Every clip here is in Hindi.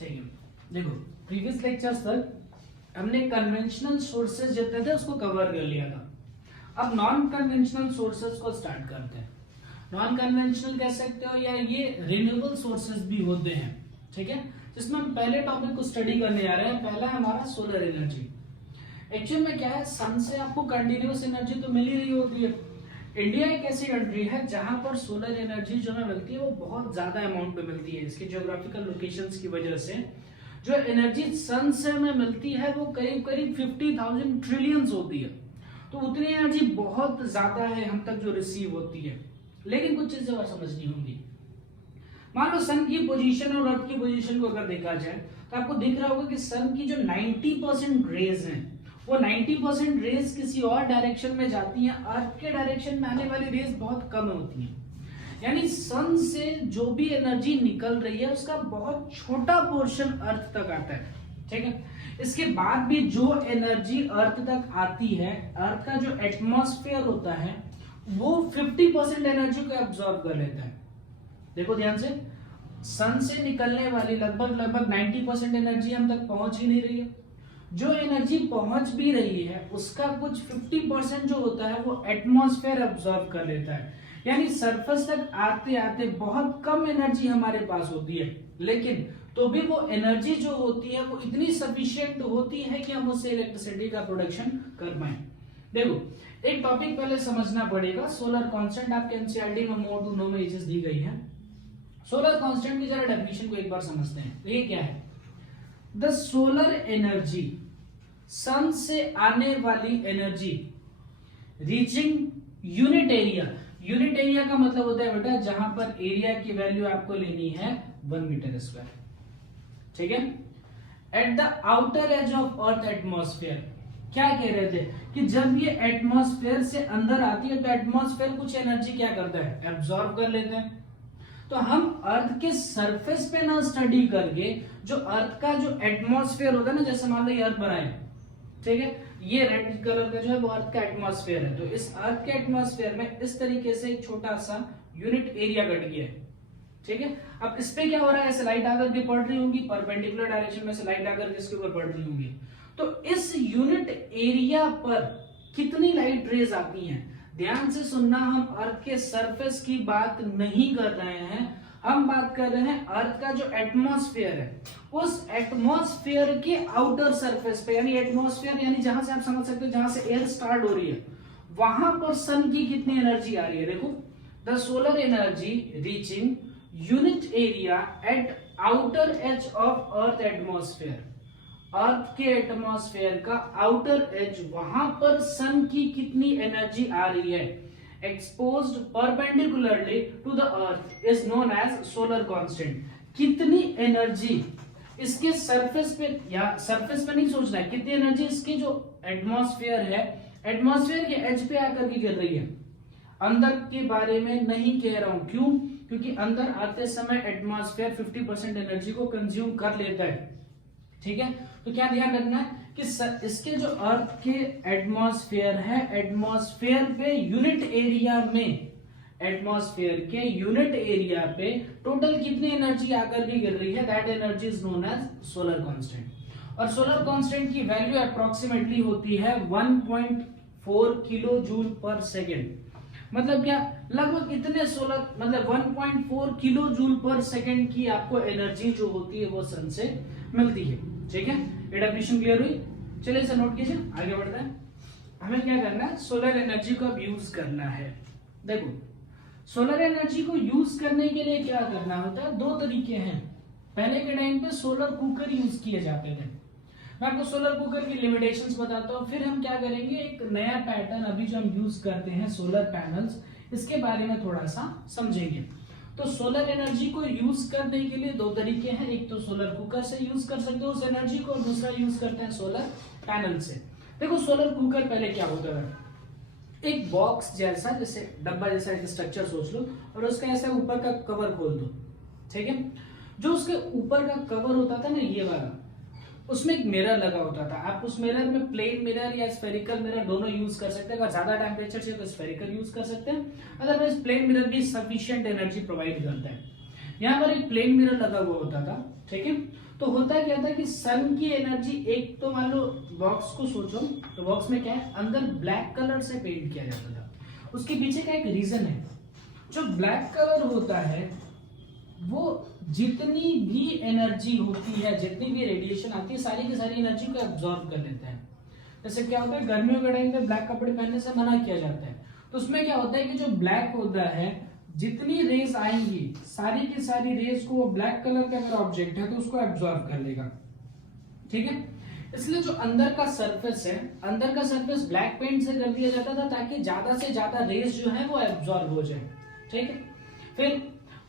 चाहिए। देखो प्रीवियस लेक्चर्स तक हमने कन्वेंशनल सोर्सेज जितने थे उसको कवर कर लिया था। अब नॉन कन्वेंशनल सोर्सेज को स्टार्ट करते हैं। नॉन कन्वेंशनल कह सकते हो या ये रिन्यूएबल सोर्सेज भी होते हैं, ठीक है, जिसमें हम पहले टॉपिक को स्टडी करने जा रहे हैं। पहला है हमारा सोलर एनर्जी। एक्चुअल में क्या है, सन से आपको कंटिन्यूअस एनर्जी तो मिल ही रही होती है। इंडिया एक ऐसी कंट्री है जहां पर सोलर एनर्जी जो हमें मिलती है वो बहुत ज्यादा अमाउंट में मिलती है। इसके ज्योग्राफिकल लोकेशंस की वजह से जो एनर्जी सन से हमें मिलती है वो करीब करीब 50,000 ट्रिलियंस होती है। तो उतनी एनर्जी बहुत ज्यादा है हम तक जो रिसीव होती है। लेकिन कुछ चीजें और समझनी होंगी। मान लो सन की पोजीशन और अर्थ की पोजीशन को अगर देखा जाए तो आपको दिख रहा होगा कि सन की जो 90% रेज हैं वो 90% रेज किसी और डायरेक्शन में जाती हैं। अर्थ के डायरेक्शन में आने वाली रेज बहुत कम होती हैं। यानी सन से जो भी एनर्जी निकल रही है उसका बहुत छोटा पोर्शन अर्थ तक आता है, ठीक है। इसके बाद भी जो एनर्जी अर्थ तक आती है, अर्थ का जो एटमॉस्फेयर होता है वो 50% एनर्जी को एब्जॉर्ब कर लेता है। देखो ध्यान से, सन से निकलने वाली लगभग 90% एनर्जी हम तक पहुंच ही नहीं रही है। जो एनर्जी पहुंच भी रही है उसका कुछ 50% जो होता है वो एटमॉस्फेयर एब्जॉर्ब कर लेता है। यानी सरफेस तक आते आते बहुत कम एनर्जी हमारे पास होती है, लेकिन तो भी वो एनर्जी जो होती है वो इतनी सफिशिएंट होती है कि हम उससे इलेक्ट्रिसिटी का प्रोडक्शन कर पाए। देखो एक टॉपिक पहले समझना पड़ेगा, सोलर कांस्टेंट। आपके एनसीईआरटी में मोर टू नो में ये चीज दी गई है। सोलर कांस्टेंट की जरा डेफिनेशन को एक बार समझते हैं। ये क्या है? द सोलर एनर्जी, सन से आने वाली energy reaching unit area. Unit area का मतलब होता है बेटा जहां पर एरिया की वैल्यू आपको लेनी है 1 मीटर स्क्वायर, ठीक है, at the outer edge of earth atmosphere. क्या कह रहे थे कि जब ये एटमॉस्फेयर से अंदर आती है तो एटमॉस्फेयर कुछ एनर्जी क्या करता है, एब्जॉर्ब कर लेते हैं। तो हम अर्थ के सरफेस पे ना स्टडी करके जो अर्थ का जो एटमॉस्फेयर होता है ना, जैसे मान लो ये अर्थ बनाए, ठीक है, ये रेड कलर का जो है वो अर्थ का एटमॉस्फेयर है। तो इस अर्थ के एटमॉस्फेयर में इस तरीके से एक छोटा सा यूनिट एरिया कट गया है, ठीक है। अब इस पे क्या हो रहा है, ऐसे लाइट आकर के पड़ रही होंगी, परपेंडिकुलर डायरेक्शन में से लाइट आकर के इसके ऊपर पड़ रही होंगी। तो इस यूनिट एरिया पर कितनी लाइट रेज आती हैं? ध्यान से सुनना, हम अर्थ के सरफेस की बात नहीं कर रहे हैं, हम बात कर रहे हैं अर्थ का जो एटमॉस्फेयर है उस एटमॉस्फेयर के आउटर सरफेस पे। यानी एटमॉस्फेयर यानी जहां से आप समझ सकते हो जहां से एयर स्टार्ट हो रही है वहां पर सन की कितनी एनर्जी आ रही है। देखो, the solar energy reaching unit area at outer edge of earth atmosphere. Earth के एटमॉस्फेयर का आउटर एज, वहां पर सन की कितनी एनर्जी आ रही है exposed perpendicularly to the earth is known as solar constant. कितनी एनर्जी इसके सरफेस पे, या सरफेस पे नहीं सोचना है, कितनी एनर्जी इसकी जो एटमॉस्फेयर है, एटमॉस्फेयर के एज पे आकर के गिर रही है। अंदर के बारे में नहीं कह रहा हूं, क्यों? क्योंकि अंदर आते समय एटमॉस्फेयर 50% एनर्जी को कंज्यूम कर लेता है, ठीक है। तो क्या ध्यान रखना है कि इसके जो अर्थ के एटमॉस्फेयर है, एटमॉस्फेयर पे यूनिट एरिया में, एटमॉस्फेयर के यूनिट एरिया पे टोटल कितनी एनर्जी आकर के गिर रही है, that energy is known as solar constant. और सोलर कांस्टेंट की वैल्यू अप्रोक्सीमेटली होती है 1.4 किलो जूल पर सेकेंड। मतलब क्या, लगभग इतने सोलर, मतलब 1.4 किलो जूल पर सेकेंड की आपको एनर्जी जो होती है वो सन से मिलती है, ठीक है। ये डेफिनेशन क्लियर हुई? चलिए इसे नोट कीजिए, आगे बढ़ते हैं। हमें क्या करना है, सोलर एनर्जी को अब यूज करना है। देखो सोलर एनर्जी को यूज करने के लिए क्या करना होता है, दो तरीके हैं। पहले के टाइम पे सोलर कुकर यूज किए जाते थे। मैं आपको सोलर कुकर की लिमिटेशंस बताता हूँ, फिर हम क्या करेंगे, एक नया पैटर्न अभी जो हम यूज करते हैं सोलर पैनल्स, इसके बारे में थोड़ा सा समझेंगे। तो सोलर एनर्जी को यूज करने के लिए दो तरीके हैं, एक तो सोलर कुकर से यूज कर सकते हो उस एनर्जी को, और दूसरा यूज करते हैं सोलर पैनल से। देखो सोलर कुकर पहले क्या होता है, एक बॉक्स जैसा, जैसे डब्बा जैसा एक स्ट्रक्चर सोच लो, और उसका ऐसा ऊपर का कवर खोल दो, ठीक है। जो उसके ऊपर का कवर होता था ना, ये वाला, उसमें एक मिरर लगा होता था। आप उस मिरर में प्लेन मिरर या स्फेरिकल मिरर दोनों यूज कर सकते हैं। अगर ज्यादा टेम्परेचर चाहिए तो स्फेरिकल यूज कर सकते हैं, अदरवाइज प्लेन मिरर भी सफिशिएंट एनर्जी प्रोवाइड करता है। यहाँ पर एक प्लेन मिरर लगा हुआ होता था, ठीक है। तो होता क्या था कि सन की एनर्जी, एक तो मान लो बॉक्स को सोचो, तो बॉक्स में क्या है, अंदर ब्लैक कलर से पेंट किया जाता था। उसके पीछे का एक रीजन है, जो ब्लैक कलर होता है वो जितनी भी एनर्जी होती है, जितनी भी रेडिएशन आती है, सारी की सारी एनर्जी को एब्जॉर्ब कर लेते हैं। जैसे क्या होता है, गर्मियों के टाइम पे ब्लैक कपड़े पहनने से मना किया जाता है, तो उसमें क्या होता है कि जो ब्लैक होता है, जितनी रेज आएंगी सारी की सारी रेज को, वो ब्लैक कलर का अगर ऑब्जेक्ट है तो उसको एब्जॉर्ब कर लेगा, ठीक है। इसलिए जो अंदर का सरफेस है, अंदर का सरफेस ब्लैक पेंट से कर दिया जाता था ताकि ज्यादा से ज्यादा रेज जो है वो एब्जॉर्ब हो जाए, ठीक है। फिर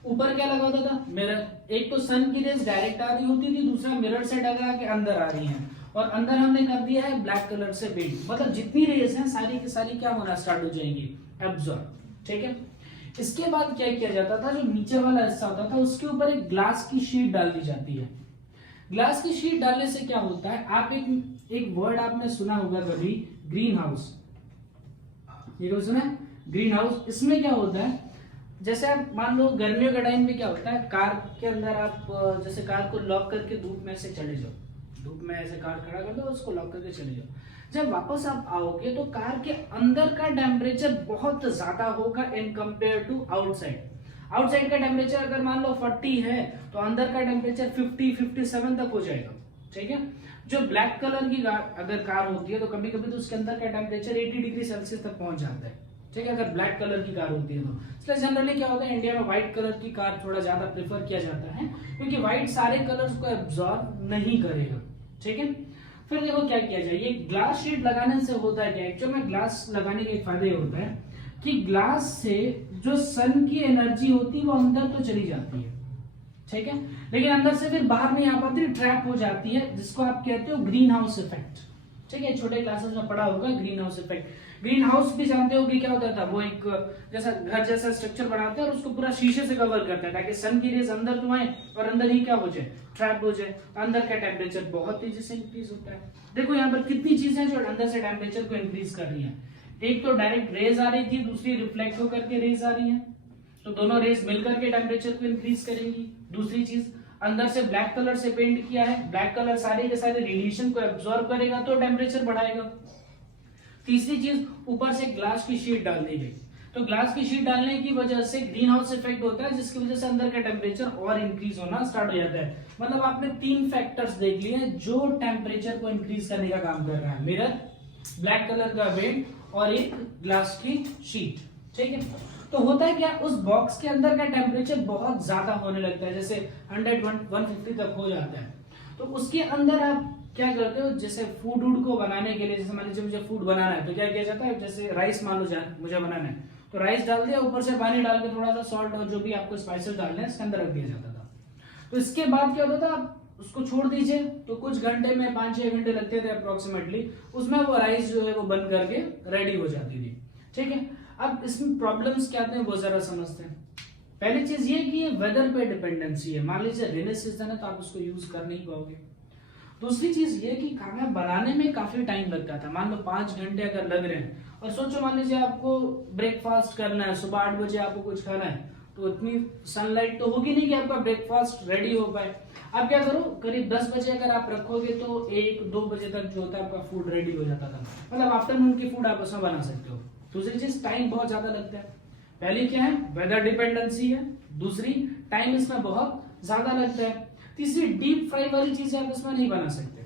ऊपर क्या लगा होता था, मिरर। एक तो सन की रेज डायरेक्ट आ रही होती थी, दूसरा मिरर से टकरा के अंदर आ रही है, और अंदर हमने कर दिया है ब्लैक कलर से पेंट, मतलब जितनी रेज हैं सारी की सारी क्या होना स्टार्ट हो जाएंगी, एब्जॉर्ब, ठीक है। इसके बाद क्या किया जाता था, जो नीचे वाला हिस्सा होता था उसके ऊपर एक ग्लास की शीट डाल दी जाती है। ग्लास की शीट डालने से क्या होता है, आप एक वर्ड आपने सुना होगा कभी, ग्रीन हाउस। ये सुना है, ग्रीन हाउस। इसमें क्या होता है, जैसे आप मान लो गर्मियों के टाइम में क्या होता है, कार के अंदर आप जैसे कार को लॉक करके धूप में से चले जाओ, धूप में ऐसे कार खड़ा कर दो, उसको लॉक करके चले जाओ। जब वापस आप आओगे तो कार के अंदर का टेम्परेचर बहुत ज्यादा होगा in compare to outside. Outside का टेम्परेचर अगर मान लो 40 है तो अंदर का टेम्परेचर 50-57 तक हो जाएगा, ठीक है। जो ब्लैक कलर की अगर कार होती है तो कभी कभी तो उसके अंदर का टेम्परेचर 80 डिग्री सेल्सियस तक पहुंच जाता है, ठीक है, अगर ब्लैक कलर की कार होती है तो। इसलिए जनरली क्या होता है, इंडिया में व्हाइट कलर की कार थोड़ा ज्यादा प्रेफर किया जाता है, क्योंकि व्हाइट सारे कलर्स को एब्जॉर्ब नहीं करेगा, ठीक है। फिर देखो क्या किया जाए, ये ग्लास शीट लगाने से होता है क्या, एक्चुअली में ग्लास लगाने के फायदे होता है कि ग्लास से जो सन की एनर्जी होती है वो अंदर तो चली जाती है, ठीक है, लेकिन अंदर से फिर बाहर नहीं आ पाती, ट्रैप हो जाती है, जिसको आप कहते हो ग्रीन हाउस इफेक्ट, ठीक है। छोटे क्लासेस में पढ़ा होगा green house effect. Green house भी जानते हो कि क्या होता था, वो एक जैसा घर जैसा स्ट्रक्चर बनाते हैं और उसको पूरा शीशे से कवर करता है ताकि सन की रेज अंदर तो आए और अंदर ही क्या हो जाए, ट्रैप हो जाए। अंदर का टेम्परेचर बहुत तेजी से इंक्रीज होता है। देखो यहाँ पर कितनी चीजें जो अंदर से टेम्परेचर को इंक्रीज कर रही है, एक तो डायरेक्ट रेज आ रही थी, दूसरी रिफ्लेक्ट होकर के रेज आ रही है, तो दोनों रेज मिलकर के टेम्परेचर को इंक्रीज करेंगी। दूसरी चीज, अंदर से ब्लैक कलर से पेंट किया है, ब्लैक कलर सारे के सारे रेडिएशन को एब्जॉर्ब करेगा तो टेम्परेचर बढ़ाएगा। तीसरी चीज, ऊपर से ग्लास की शीट डाल दी गई, तो ग्लास की शीट डालने की वजह से ग्रीन हाउस इफेक्ट होता है, जिसकी वजह से अंदर का टेम्परेचर और इंक्रीज होना स्टार्ट हो जाता है। मतलब आपने 3 फैक्टर्स देख लिए जो टेम्परेचर को इंक्रीज करने का काम कर रहा है, मिरर, ब्लैक कलर का वेंट और एक ग्लास की शीट, ठीक है। तो होता है क्या, उस बॉक्स के अंदर का टेम्परेचर बहुत ज्यादा होने लगता है, जैसे 100-150 तक हो जाता है। तो उसके अंदर आप क्या करते हो, जैसे फूड को बनाने के लिए, जैसे मान लीजिए मुझे फूड बनाना है तो क्या किया जाता है, जैसे राइस मान लो मुझे बनाना है तो राइस डाल दिया, ऊपर से पानी डाल के थोड़ा सा सॉल्ट और जो भी आपको स्पाइसेस डालने हैं इसके अंदर रख दिया जाता था। तो इसके बाद क्या होता था, आप उसको छोड़ दीजिए तो कुछ घंटे में 5-6 घंटे लगते थे अप्रोक्सीमेटली, उसमें वो राइस जो है वो बन करके रेडी हो जाती थी, ठीक है। अब इसमें प्रॉब्लम्स क्या आते हैं वो जरा समझते हैं। पहली चीज ये कि ये वेदर पे डिपेंडेंसी है, मान लीजिए रेनी सीजन है तो आप उसको यूज कर नहीं पाओगे। दूसरी चीज ये कि खाना बनाने में काफी टाइम लगता था, मान लो 5 घंटे अगर लग रहे हैं, और सोचो मान लीजिए आपको ब्रेकफास्ट करना है, सुबह 8 बजे आपको कुछ खाना है, तो इतनी सनलाइट तो होगी नहीं कि आपका ब्रेकफास्ट रेडी हो पाए। आप क्या करो, करीब 10 बजे अगर आप रखोगे तो 1-2 बजे तक जो होता है आपका फूड रेडी हो जाता था, मतलब आफ्टरनून की फूड आप उसमें बना सकते हो। दूसरी चीज, टाइम बहुत ज्यादा लगता है। पहली क्या है, वेदर डिपेंडेंसी है, दूसरी टाइम इसमें बहुत ज्यादा लगता है, तीसरी डीप फ्राई वाली चीज आप इसमें नहीं बना सकते,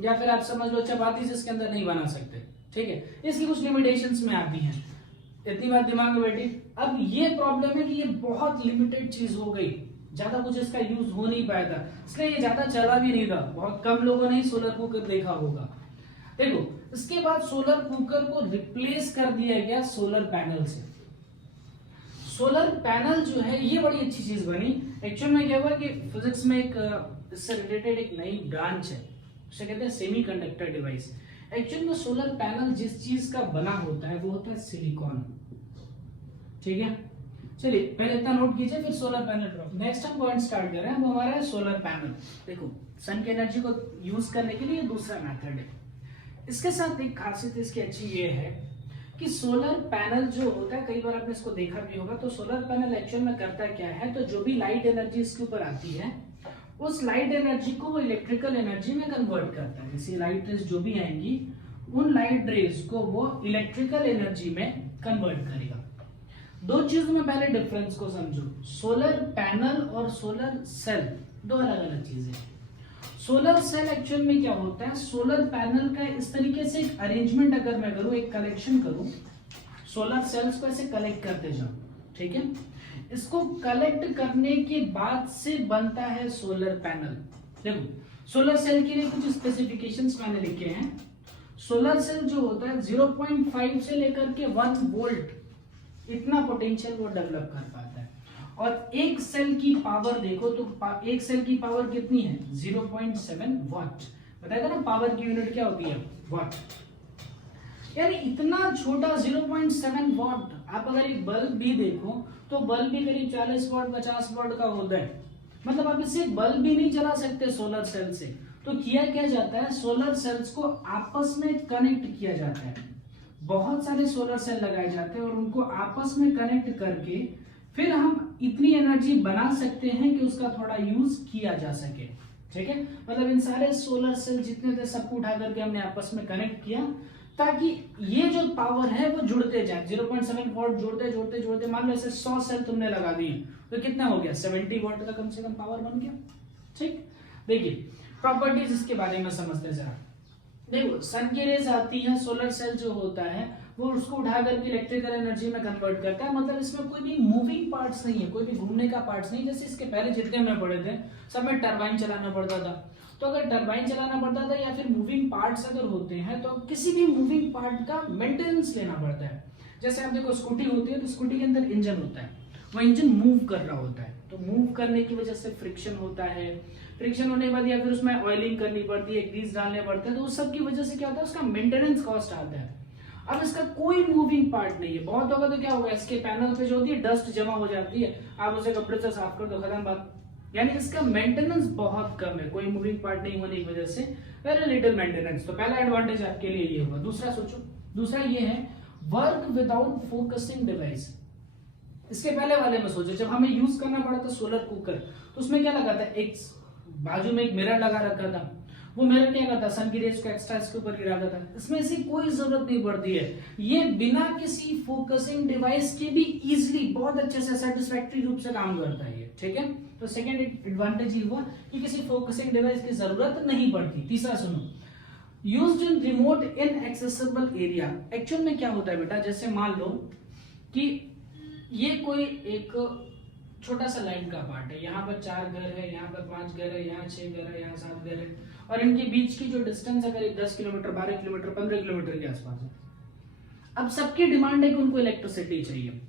या फिर आप समझ लो चपाती जिसके अंदर नहीं बना सकते, ठीक है। इसकी कुछ लिमिटेशंस में आती हैं, इतनी बात दिमाग में बैठी। अब ये प्रॉब्लम है कि ये बहुत लिमिटेड चीज हो गई, ज्यादा कुछ इसका यूज हो नहीं पाया था, इसलिए ये ज्यादा चला भी नहीं था, बहुत कम लोगों ने ही सोलर कुकर देखा होगा। देखो इसके बाद सोलर कुकर को रिप्लेस कर दिया गया सोलर पैनल से। सोलर पैनल जो है ये बड़ी अच्छी चीज बनी। एक्चुअल में क्या हुआ कि फिजिक्स में एक इससे रिलेटेड एक नई ब्रांच है, उसे कहते हैं सेमीकंडक्टर डिवाइस। एक्चुअल में सोलर पैनल जिस चीज का बना होता है वो होता है सिलिकॉन, ठीक है। चलिए पहले इतना नोट कीजिए, फिर सोलर पैनल ड्रॉप। नेक्स्ट हम पॉइंट स्टार्ट कर रहे हैं, वो हमारा है सोलर पैनल। देखो सन की एनर्जी को यूज करने के लिए दूसरा मेथड है। इसके साथ एक खासियत इसकी अच्छी ये है कि सोलर पैनल जो होता है, कई बार आपने इसको देखा भी होगा, तो सोलर पैनल एक्चुअल में करता क्या है, तो जो भी लाइट एनर्जी इसके ऊपर आती है उस लाइट एनर्जी को वो इलेक्ट्रिकल एनर्जी में कन्वर्ट करता है। जैसे लाइट रेज जो भी आएंगी उन लाइट रेज को वो इलेक्ट्रिकल एनर्जी में कन्वर्ट करेगा। दो चीजों में पहले डिफरेंस को समझो, सोलर पैनल और सोलर सेल दो अलग अलग चीजें हैं। सोलर सेल एक्चुअल में क्या होता है, सोलर पैनल का इस तरीके से एक अरेंजमेंट अगर मैं करूं, एक कलेक्शन करूं, सोलर सेल्स को ऐसे कलेक्ट करते जाऊं, ठीक है, इसको कलेक्ट करने के बाद से बनता है सोलर पैनल। देखो सोलर सेल के लिए कुछ स्पेसिफिकेशंस मैंने लिखे हैं। सोलर सेल जो होता है 0.5 से लेकर के 1 वोल्ट इतना पोटेंशियल वो डेवलप कर पाता है। और एक सेल की पावर देखो तो एक सेल की पावर कितनी है, 0.7 वाट। बताया था ना पावर की यूनिट क्या होती है, वाट। यानी इतना छोटा 0.7 वाट। आप अगर एक बल्ब भी देखो तो बल्ब भी करीब 40 वाट 50 वाट का होता है, मतलब आप इससे बल्ब भी नहीं चला सकते सोलर सेल से। तो किया क्या जाता है, सोलर सेल्स को आपस में कनेक्ट किया जाता है। बहुत सारे सोलर सेल लगाए जाते हैं और उनको आपस में कनेक्ट करके फिर हम इतनी एनर्जी बना सकते हैं कि उसका थोड़ा यूज किया जा सके, ठीक है। मतलब इन सारे सोलर सेल जितने थे सबको उठा करके हमने आपस में कनेक्ट किया ताकि ये जो पावर है वो जुड़ते जाए। 0.7 वॉट जोड़ते जोड़ते जोड़ते, मान लो ऐसे 100 सेल तुमने लगा दिए तो कितना हो गया, 70 वॉट का कम से कम पावर बन गया, ठीक। देखिए प्रॉपर्टीज इसके बारे में समझते जरा। देखो सन की रेज आती है, सोलर सेल जो होता है वो उसको उठा करके इलेक्ट्रिकल एनर्जी में कन्वर्ट करता है। मतलब इसमें कोई भी मूविंग पार्ट्स नहीं है, कोई भी घूमने का पार्ट्स नहीं। जैसे इसके पहले जितने में पढ़े थे सब में टरबाइन चलाना पड़ता था, तो अगर टरबाइन चलाना पड़ता था या फिर मूविंग पार्ट्स अगर होते हैं तो किसी भी मूविंग पार्ट का मेंटेनेंस लेना पड़ता है। जैसे आप देखो स्कूटी होती है तो स्कूटी के अंदर इंजन होता है, वो इंजन मूव कर रहा होता है, तो मूव करने की वजह से फ्रिक्शन होता है। फ्रिक्शन होने के बाद या फिर उसमें ऑयलिंग करनी पड़ती है, ग्रीस डालने पड़ते हैं, तो उस सब की वजह से क्या होता है, उसका मेंटेनेंस कॉस्ट आता है। अब इसका कोई मूविंग पार्ट नहीं है। बहुत होगा तो क्या होगा, इसके पैनल पे जो होती है डस्ट जमा हो जाती है, आप उसे कपड़े से साफ कर दो, खत्म बात। यानी इसका मेंटेनेंस बहुत कम है, कोई मूविंग पार्ट नहीं होने की वजह से वेरी लिटिल मेंटेनेंस। तो पहला एडवांटेज आपके लिए ये होगा। दूसरा सोचो, दूसरा ये है वर्क विदाउट फोकसिंग डिवाइस। इसके पहले वाले में सोचो, जब हमें यूज करना पड़ा था सोलर कुकर, तो उसमें क्या लगा था, एक बाजू में एक मिरर लगा रखा था। वो मिरर क्या करता, सन की रेज को एक्स्ट्रा इसके ऊपर गिराता था। इसमें ऐसी कोई जरूरत नहीं पड़ती है, ये बिना किसी फोकसिंग डिवाइस के भी इजीली बहुत अच्छे से सेटिस्फैक्टरी रूप से काम करता है ये, ठीक है। तो सेकंड एडवांटेज ये हुआ कि किसी फोकसिंग डिवाइस की जरूरत नहीं पड़ती। तीसरा सुनो, used in remote inaccessible area. Actual में क्या होता है बेटा, जैसे मान लो कि ये कोई एक छोटा सा लाइन का पार्ट है, यहाँ पर 4 घर है, यहाँ पर 5 घर है, यहाँ 6 घर है, यहाँ 7 घर है, और इनके बीच की जो डिस्टेंस है करीब 10 किलोमीटर 12 किलोमीटर 15 किलोमीटर के आसपास है। अब सबकी डिमांड है कि उनको इलेक्ट्रिसिटी चाहिए।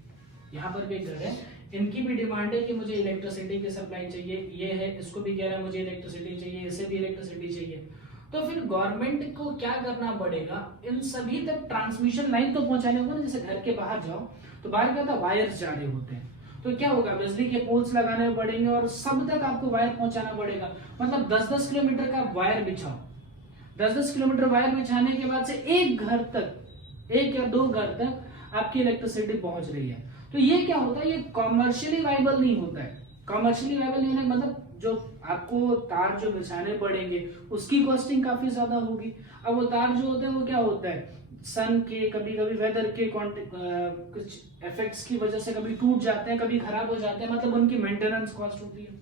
यहाँ पर भी एक घर है, इनकी भी डिमांड है कि मुझे इलेक्ट्रिसिटी की सप्लाई चाहिए। ये है, इसको भी कह रहा है मुझे इलेक्ट्रिसिटी चाहिए, इसे भी इलेक्ट्रिसिटी चाहिए। तो फिर गवर्नमेंट को क्या करना पड़ेगा, इन सभी तक ट्रांसमिशन लाइन तो पहुंचाने होगा ना। जैसे घर के बाहर जाओ तो बाहर क्या होता है, वायर्स जा रहे होते हैं, तो क्या होगा, बिजली के पोल्स लगाने पड़ेंगे और सब तक आपको वायर पहुंचाना पड़ेगा। मतलब 10-10 किलोमीटर का वायर बिछाओ, 10-10 किलोमीटर वायर बिछाने के बाद से एक घर तक, 1 या 2 घर तक आपकी इलेक्ट्रिसिटी पहुंच रही है। तो ये क्या होता है, ये कॉमर्शियली वाइबल नहीं होता है। कॉमर्शियली वाइबल नहीं होने मतलब जो आपको तार जो बिछाने पड़ेंगे उसकी कॉस्टिंग काफी ज्यादा होगी। अब वो तार जो होते हैं वो क्या होता है, सन के, कभी कभी वेदर के कुछ इफेक्ट्स की वजह से कभी टूट जाते हैं, कभी खराब हो जाते हैं, मतलब उनकी मेंटेनेंस कॉस्ट होती है।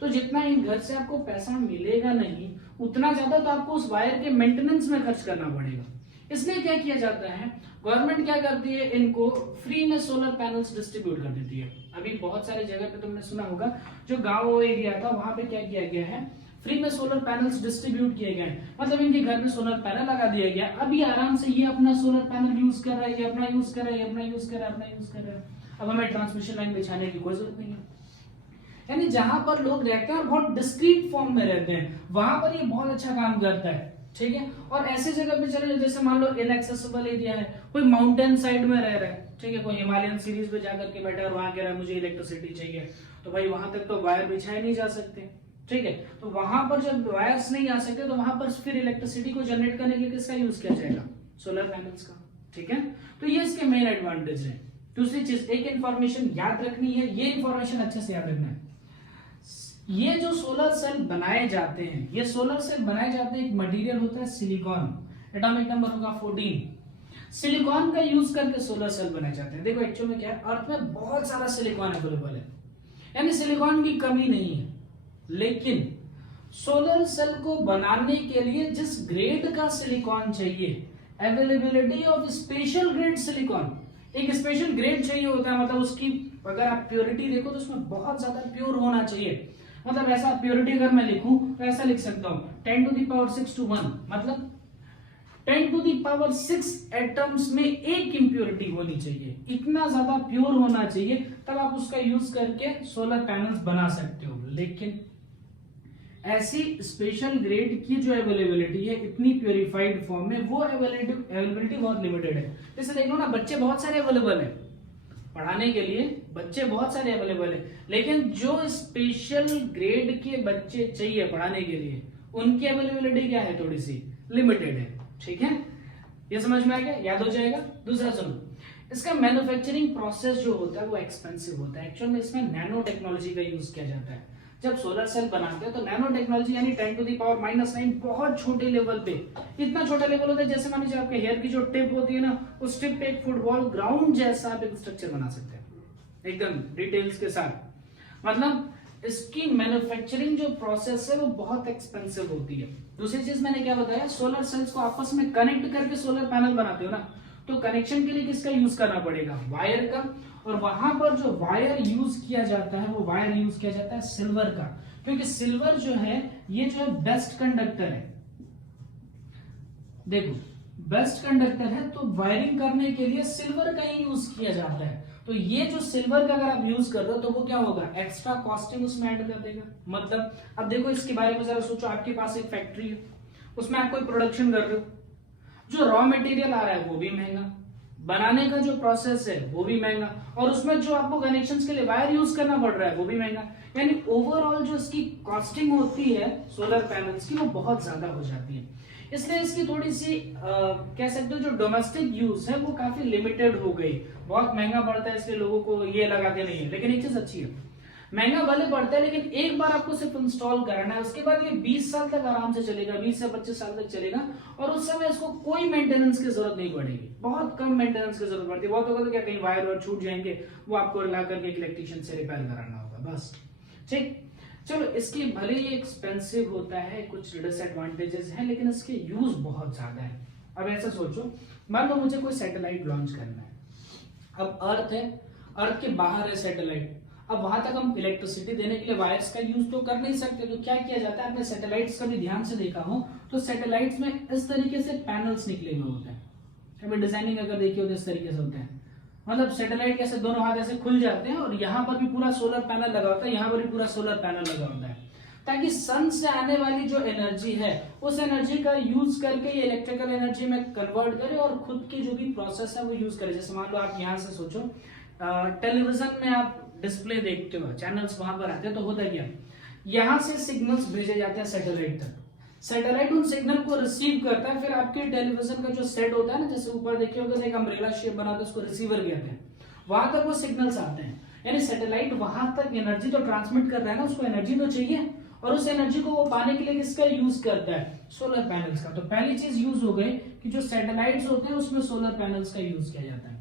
तो जितना इन घर से आपको पैसा मिलेगा नहीं, उतना ज्यादा तो आपको उस वायर के मेंटेनेंस में खर्च करना पड़ेगा। इसलिए क्या किया जाता है, गवर्नमेंट क्या करती है, इनको फ्री में सोलर पैनल्स डिस्ट्रीब्यूट कर देती है। अभी बहुत सारे जगह पे तुमने सुना होगा, जो गांव एरिया था वहां पे क्या किया गया है, फ्री में सोलर पैनल्स डिस्ट्रीब्यूट किए गए। मतलब इनके घर में सोलर पैनल लगा दिया गया, अभी आराम से ये अपना सोलर पैनल यूज कर रहा है, ये अपना यूज कर रहा है, ये अपना यूज कर रहा है, अपना यूज कर रहा है। अब हमें ट्रांसमिशन लाइन बिछाने की कोई जरूरत नहीं है। यानी जहां पर लोग रहते हैं और बहुत डिस्क्रीट फॉर्म में रहते हैं, वहां पर ये बहुत अच्छा काम करता है, ठीक है। और ऐसे जगह पे चले, जैसे मान लो इनएक्सेसिबल एरिया है, कोई माउंटेन साइड में रह रहा है, ठीक है, कोई हिमालयन सीरीज पे जाकर के बैठा है और वहां कह रहा है मुझे इलेक्ट्रिसिटी चाहिए, तो भाई वहां तक तो वायर बिछाए नहीं जा सकते, ठीक है। तो वहां पर जब वायर्स नहीं आ सकते तो वहां पर फिर इलेक्ट्रिसिटी को जनरेट करने के लिए किसका यूज किया जाएगा, सोलर पैनल्स का, ठीक है, तो ये इसके मेन एडवांटेज है। दूसरी चीज, एक इंफॉर्मेशन याद रखनी है, ये इंफॉर्मेशन अच्छे से याद रखना है। ये जो सोलर सेल बनाए जाते हैं, ये सोलर सेल बनाए जाते हैं, एक मटेरियल होता है सिलिकॉन, एटॉमिक नंबर होगा 14। सिलिकॉन का यूज करके सोलर सेल बनाए जाते हैं। देखो एक्चुअली में क्या है, अर्थ में बहुत सारा सिलिकॉन अवेलेबल है, यानी सिलिकॉन की कमी नहीं है, लेकिन सोलर सेल को बनाने के लिए जिस ग्रेड का सिलिकॉन चाहिए, availability of special grade silicone, एक स्पेशल ग्रेड चाहिए होता है, मतलब उसकी अगर आप प्योरिटी देखो तो उसमें बहुत ज्यादा प्योर होना चाहिए। मतलब ऐसा प्योरिटी अगर मैं लिखूं तो ऐसा लिख सकता हूं 10⁻⁶ 1, मतलब 10⁻⁶ एटम्स में एक इंप्योरिटी होनी चाहिए, इतना ज्यादा प्योर होना चाहिए, तब आप उसका यूज करके सोलर पैनल्स बना सकते हो। लेकिन ऐसी स्पेशल ग्रेड की जो अवेलेबिलिटी है इतनी प्योरीफाइड फॉर्म में, वो अवेलेबिलिटी बहुत लिमिटेड है। जैसे देख लो ना, बच्चे बहुत सारे अवेलेबल है पढ़ाने के लिए, बच्चे बहुत सारे अवेलेबल है, लेकिन जो स्पेशल ग्रेड के बच्चे चाहिए पढ़ाने के लिए, उनकी अवेलेबिलिटी क्या है, थोड़ी सी लिमिटेड है। ठीक है, ये समझ में आ गया, याद हो जाएगा। दूसरा सुनो, इसका मैन्युफैक्चरिंग प्रोसेस जो होता है वो एक्सपेंसिव होता है। एक्चुअल में इसमें नैनो टेक्नोलॉजी का यूज किया जाता है। जब सोलर सेल बनाते हैं तो नैनो टेक्नोलॉजी यानी 10⁻⁻⁹ बहुत छोटे लेवल पे, इतना छोटा लेवल होता है जैसे मान लीजिए आपके हेयर की जो टिप होती है ना, उस टिप पे एक फुटबॉल ग्राउंड जैसा आप एक स्ट्रक्चर बना सकते हैं एकदम डिटेल्स के साथ। मतलब इसकी मैन्युफैक्चरिंग जो प्रोसेस है वो बहुत एक्सपेंसिव होती है। दूसरी चीज मैंने क्या बताया, सोलर सेल्स को आपस में कनेक्ट करके सोलर पैनल बनाते हो ना, तो कनेक्शन के लिए किसका यूज करना पड़ेगा, वायर का। और वहां पर जो वायर यूज किया जाता है वो वायर यूज किया जाता है सिल्वर का, क्योंकि सिल्वर जो है ये जो है बेस्ट कंडक्टर है। देखो बेस्ट कंडक्टर है, तो वायरिंग करने के लिए सिल्वर का ही यूज किया जाता है। तो ये जो सिल्वर का अगर आप यूज कर रहे हो तो वो क्या होगा, एक्स्ट्रा कॉस्टिंग उसमें ऐड कर देगा। मतलब अब देखो इसके बारे में जरा सोचो, आपके पास एक फैक्ट्री है, उसमें आप कोई प्रोडक्शन कर रहे हो, जो रॉ मटेरियल आ रहा है वो भी महंगा, बनाने का जो प्रोसेस है वो भी महंगा, और उसमें जो आपको कनेक्शंस के लिए वायर यूज करना पड़ रहा है वो भी महंगा। यानी ओवरऑल जो इसकी कॉस्टिंग होती है सोलर पैनल्स की वो बहुत ज्यादा हो जाती है। इसलिए इसकी थोड़ी सी कह सकते हो जो डोमेस्टिक यूज है वो काफी लिमिटेड हो गई। बहुत महंगा पड़ता है इसलिए लोगों को ये लगाते नहीं है। लेकिन एक चीज अच्छी है, महंगा भले पड़ता है लेकिन एक बार आपको सिर्फ इंस्टॉल कराना है, उसके बाद ये 20 साल तक आराम से चलेगा, 20 से 25 साल तक चलेगा, और उस समय इसको कोई मेंटेनेंस की जरूरत नहीं पड़ेगी, बहुत कम मेंटेनेंस की जरूरत पड़ती है। बहुत होगा तो क्या कहीं वायर वायर छूट जाएंगे, वो आपको ला करके एक इलेक्ट्रिशियन से रिपेयर कराना होगा बस। ठीक, चलो इसकी भले ही एक्सपेंसिव होता है, कुछ डिसएडवांटेजेस हैं, लेकिन इसके यूज बहुत ज्यादा है। अब ऐसा सोचो, मान लो मुझे कोई सैटेलाइट लॉन्च करना है, अब अर्थ है, अर्थ के बाहर है सैटेलाइट, अब वहां तक हम इलेक्ट्रिसिटी देने के लिए वायर्स का यूज तो कर नहीं सकते, तो क्या किया जाता है, आपने सैटेलाइट्स का भी ध्यान से देखा हो तो सैटेलाइट्स में इस तरीके से पैनल्स निकले हुए होते हैं। कभी डिजाइनिंग अगर देखी हो तो इस तरीके से होते हैं, मतलब सैटेलाइट कैसे दोनों हाथ ऐसे खुल जाते हैं और यहाँ पर भी पूरा सोलर पैनल लगा होता है, यहाँ पर भी पूरा सोलर पैनल लगा होता है, ताकि सन से आने वाली जो एनर्जी है उस एनर्जी का यूज करके ये इलेक्ट्रिकल एनर्जी में कन्वर्ट करे और खुद की जो भी प्रोसेस है वो यूज करे। जैसे मान लो आप यहाँ से सोचो, टेलीविजन में आप डिस्प्ले देखते हो, चैनल्स वहां पर आते हैं, तो होता क्या, यहाँ से सिग्नल्स भेजे जाते हैं सैटेलाइट तक, सैटेलाइट उन सिग्नल को रिसीव करता है, फिर आपके टेलीविजन का जो सेट होता है ना, जैसे ऊपर देखिए होगा एक अम्ब्रेला शेप बना होता है, उसको रिसीवर कहते हैं, वहां तक वो सिग्नल्स आते हैं। यानी सैटेलाइट वहां तक एनर्जी तो ट्रांसमिट कर रहा है ना, उसको एनर्जी तो चाहिए, और उस एनर्जी को वो पाने के लिए किसका यूज करता है, सोलर पैनल्स का। तो पहली चीज यूज हो गई कि जो सैटेलाइट्स होते हैं उसमें सोलर पैनल्स का यूज किया जाता है।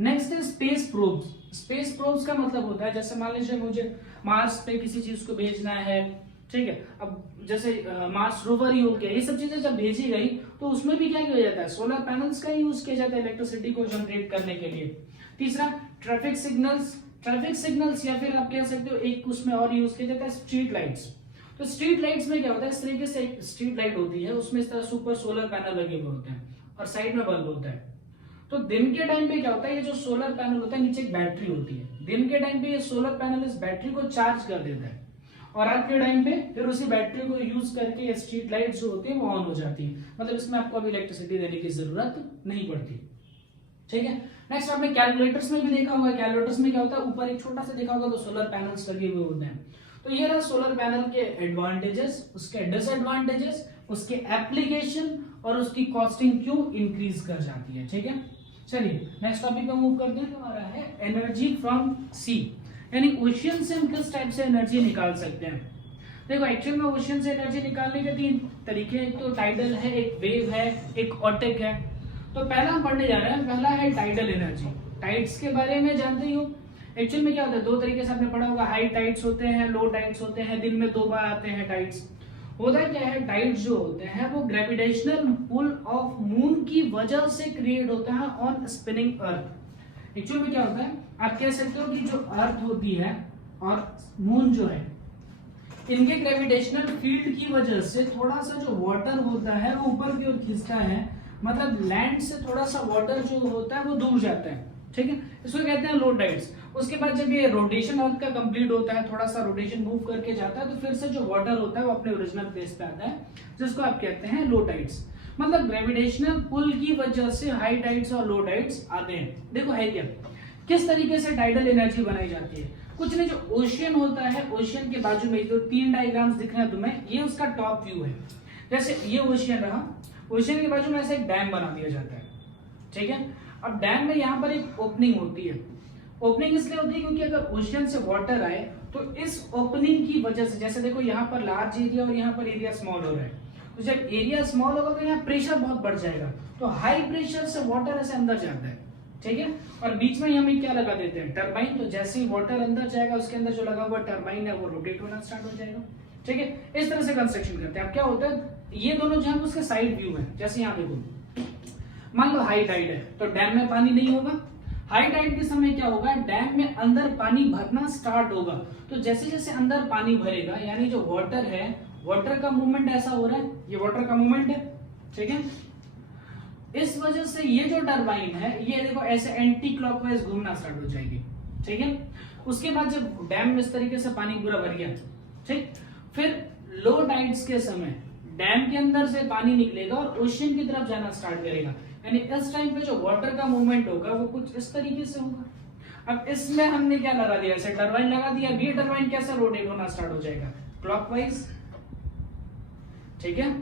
नेक्स्ट है स्पेस प्रोब्स। स्पेस प्रोब्स का मतलब होता है, जैसे मान लीजिए मुझे मार्स पे किसी चीज को भेजना है, ठीक है, अब जैसे मार्स रोवर ही हो गया, ये सब चीजें जब भेजी गई तो उसमें भी क्या किया जाता है, सोलर पैनल्स का यूज किया जाता है इलेक्ट्रिसिटी को जनरेट करने के लिए। तीसरा ट्रैफिक सिग्नल्स, ट्रैफिक सिग्नल्स या फिर आप कह सकते हो एक उसमें और यूज किया जाता है स्ट्रीट लाइट्स। तो स्ट्रीट लाइट्स में क्या होता है, इस तरीके से एक स्ट्रीट लाइट होती है, उसमें इस तरह सुपर सोलर पैनल लगे हुए होते हैं और साइड में बल्ब होता है। तो दिन के टाइम पे क्या होता है, ये जो सोलर पैनल होता है नीचे एक बैटरी होती है, दिन के टाइम पे ये सोलर पैनल इस बैटरी को चार्ज कर देता है, और रात के टाइम पे फिर उसी बैटरी को यूज करके ये स्ट्रीट लाइट जो होती है वो ऑन हो जाती है। मतलब इसमें आपको अभी इलेक्ट्रिसिटी देने की जरूरत नहीं पड़ती। ठीक है, नेक्स्ट आपने कैलकुलेटर्स में भी देखा होगा, कैलकुलेटर्स में क्या होता है, ऊपर एक छोटा सा देखा होगा तो सोलर पैनल्स लगे हुए होते हैं। तो ये रहा सोलर पैनल के एडवांटेजेस, उसके डिसएडवांटेजेस, उसके एप्लीकेशन और उसकी कॉस्टिंग क्यों इंक्रीज कर जाती है। ठीक है। चलिए नेक्स्ट टॉपिक पे मूव करते हैं। हमारा है एनर्जी फ्रॉम सी, यानी ओशियन से हम किस टाइप से एनर्जी निकाल सकते हैं। देखो एक्चुअल में ओशियन से एनर्जी निकालने के 3 तरीके हैं, एक तो टाइडल है, एक वेव है, एक ऑटिक है। तो पहला हम पढ़ने जा रहे हैं, पहला है टाइडल एनर्जी। टाइड्स के बारे में जानते ही हो। एक्चुअल में क्या होता है, 2 तरीके से आपने पढ़ा होगा, हाई टाइड्स होते हैं, लो टाइड्स होते हैं, दिन में 2 बार आते हैं टाइड्स। होता क्या है, टाइड्स जो होते हैं वो ग्रेविटेशनल पुल ऑफ मून की वजह से क्रिएट होता है ऑन स्पिनिंग अर्थ। एक्चुअल में क्या होता है, आप कह सकते हो कि जो अर्थ होती है और मून जो है, इनके ग्रेविटेशनल फील्ड की वजह से थोड़ा सा जो वाटर होता है वो ऊपर की ओर खिंचता है, मतलब लैंड से थोड़ा सा वाटर जो होता है वो दूर जाता है, ठीक है, इसको कहते हैं लो टाइड्स। उसके बाद जब ये रोटेशन अर्थ का कंप्लीट होता है, थोड़ा सा रोटेशन मूव करके जाता है, तो फिर से जो वाटर होता है वो अपने ओरिजिनल प्लेस पे आता है, जिसको आप कहते हैं लो टाइड्स। मतलब ग्रेविटेशनल पुल की वजह से हाई टाइड्स और लो टाइड्स आते हैं। देखो है क्या, किस तरीके से टाइडल एनर्जी बनाई जाती है, कुछ नहीं, जो ओशियन होता है, ओशियन के बाजू में जो 3 डायग्राम्स दिख रहे हैं तुम्हें, ये उसका टॉप व्यू है। जैसे ये ओशियन रहा, ओशियन के बाजू में ऐसे एक डैम बना दिया जाता है, ठीक है। अब डैम में यहाँ पर एक ओपनिंग होती है। ओपनिंग इसलिए होती है क्योंकि अगर ओशियन से वाटर आए तो इस ओपनिंग की वजह से, जैसे देखो यहाँ पर लार्ज एरिया और यहाँ पर एरिया स्मॉल हो रहा है, तो जब एरिया स्मॉल होगा तो यहाँ प्रेशर बहुत बढ़ जाएगा, तो हाई प्रेशर से वाटर ऐसे अंदर जाता है, ठीक है। और बीच में हमें क्या लगा देते हैं, टरबाइन। तो जैसे ही वाटर अंदर जाएगा, उसके अंदर जो लगा हुआ टरबाइन है वो रोटेट होना स्टार्ट हो जाएगा, ठीक है। इस तरह से कंस्ट्रक्शन करते हैं। अब क्या होता है, ये दोनों जो है उसके साइड व्यू है। जैसे यहाँ देखो, मान लो हाई टाइड है तो डैम में पानी नहीं होगा। हाई टाइड के समय क्या होगा, डैम में अंदर पानी भरना स्टार्ट होगा। तो जैसे जैसे अंदर पानी भरेगा, यानी जो वाटर है, वाटर का मूवमेंट ऐसा हो रहा है, ये वाटर का मूवमेंट है, ठीक है। इस वजह से ये जो टरबाइन है, ये देखो ऐसे एंटी क्लॉकवाइज घूमना स्टार्ट हो जाएगी, ठीक है। उसके बाद जब डैम में इस तरीके से पानी पूरा भर गया, ठीक, फिर लो टाइड्स के समय डैम के अंदर से पानी निकलेगा और ओशियन की तरफ जाना स्टार्ट करेगा। यानी इस टाइम पे जो वाटर का मूवमेंट होगा वो कुछ इस तरीके से होगा। अब इसमें हमने क्या लगा दिया, ऐसे टरबाइन लगा दिया। ये टरबाइन कैसे रोटेट होना स्टार्ट हो जाएगा, क्लॉकवाइज, ठीक है।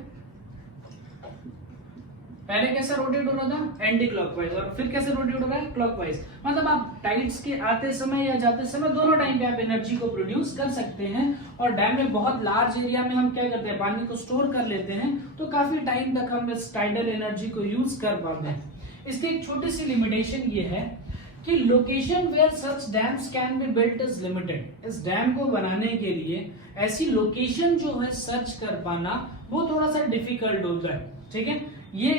पहले कैसे रोटेट हो रहा था, एंटी क्लॉकवाइज, और फिर कैसे रोटेट हो रहा है, क्लॉकवाइज। मतलब आप टाइड्स के आते समय या जाते समय दोनों टाइम पे आप एनर्जी को प्रोड्यूस कर सकते हैं। और डैम में बहुत लार्ज एरिया में हम क्या करते हैं, पानी को स्टोर कर लेते हैं, तो काफी टाइम तक हम इस टाइडल एनर्जी को यूज कर पाते हैं। इसकी एक छोटी सी लिमिटेशन ये है कि location where such dams can be built is limited. इस डैम को बनाने के लिए ऐसी लोकेशन जो है सर्च कर पाना वो थोड़ा सा डिफिकल्ट होता है, ठीक है। ये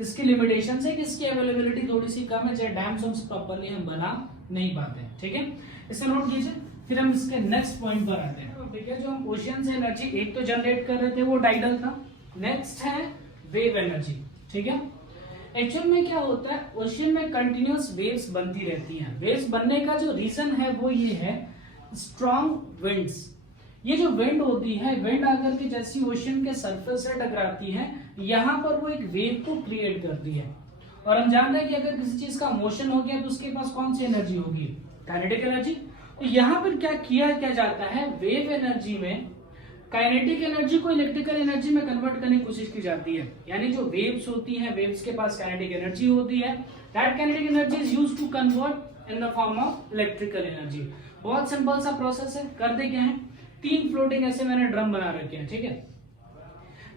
इसकी लिमिटेशन है कि इसकी अवेलेबिलिटी थोड़ी सी कम है, चाहे डैम्स हम प्रॉपर्ली हम बना नहीं पाते, ठीक है। इसे नोट कीजिए। फिर हम इसके नेक्स्ट पॉइंट पर आते हैं। ठीक है, जो हम ओशियन से एनर्जी एक तो जनरेट कर रहे थे वो टाइडल था। नेक्स्ट है वेव एनर्जी, ठीक है। एक्चुअल में क्या होता है, ओशियन में कंटिन्यूअस वेव्स बनती रहती हैं। वेव्स बनने का जो रीजन है वो ये है स्ट्रॉन्ग विंड्स। ये जो विंड होती है, विंड आकर के जैसी ओशियन के सरफेस से टकराती है, यहाँ पर वो एक वेव को क्रिएट करती है। और हम जानते हैं कि अगर किसी चीज का मोशन हो गया तो उसके पास कौन सी एनर्जी होगी, काइनेटिक एनर्जी। तो यहाँ पर क्या किया जाता है, वेव एनर्जी में काइनेटिक एनर्जी को इलेक्ट्रिकल एनर्जी में कन्वर्ट करने की कोशिश की जाती है। यानी जो वेव्स होती हैं, वेव्स के पास काइनेटिक एनर्जी होती है। That kinetic energy is used to convert in the form of electrical energy. बहुत सिंपल सा प्रोसेस है। करते क्या है, 3 फ्लोटिंग ऐसे मैंने ड्रम बना रखे हैं, ठीक है।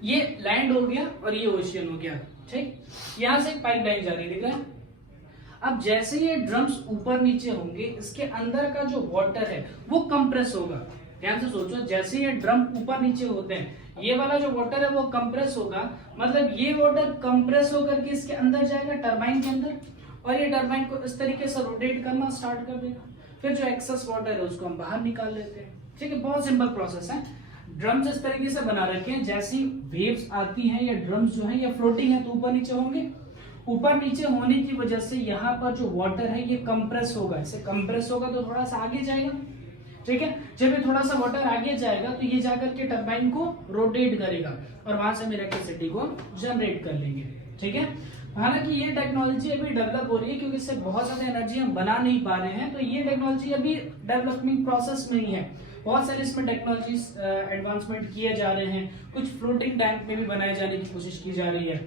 ये लैंड हो गया और ये ओशियन हो गया, ठीक। यहां से एक पाइपलाइन जा रही है, दिख रहा है। अब जैसे ये ड्रम्स ऊपर नीचे होंगे, इसके अंदर का जो वाटर है वो कंप्रेस होगा। ध्यान से सोचो, जैसे ये ड्रम ऊपर नीचे होते हैं, ये वाला जो वाटर है वो कंप्रेस होगा। मतलब ये वाटर कंप्रेस होकर के इसके अंदर जाएगा, टरबाइन के अंदर, और ये टरबाइन को इस तरीके से रोटेट करना स्टार्ट कर देगा। फिर जो एक्सेस वाटर है उसको हम बाहर निकाल लेते हैं, ठीक है। बहुत सिंपल प्रोसेस है। ड्रम्स इस तरीके से बना रखे हैं, जैसी वेव्स आती हैं, ये ड्रम्स जो है ये फ्लोटिंग है तो ऊपर नीचे होंगे। ऊपर नीचे होने की वजह से यहाँ पर जो वाटर है ये कंप्रेस होगा। इसे कंप्रेस होगा तो थोड़ा सा आगे जाएगा, ठीक है। जब ये थोड़ा सा वाटर आगे जाएगा तो ये जाकर के टरबाइन को रोटेट करेगा और वहां से हम इलेक्ट्रिसिटी को जनरेट कर लेंगे, ठीक है। हालांकि ये टेक्नोलॉजी अभी डेवलप हो रही है क्योंकि इससे बहुत ज्यादा एनर्जी हम बना नहीं पा रहे हैं, तो ये टेक्नोलॉजी अभी डेवलपमेंट प्रोसेस में ही है। बहुत सारे इसमें टेक्नोलॉजी एडवांसमेंट किए जा रहे हैं, कुछ फ्लोटिंग टैंक में भी बनाए जाने की कोशिश की जा रही है,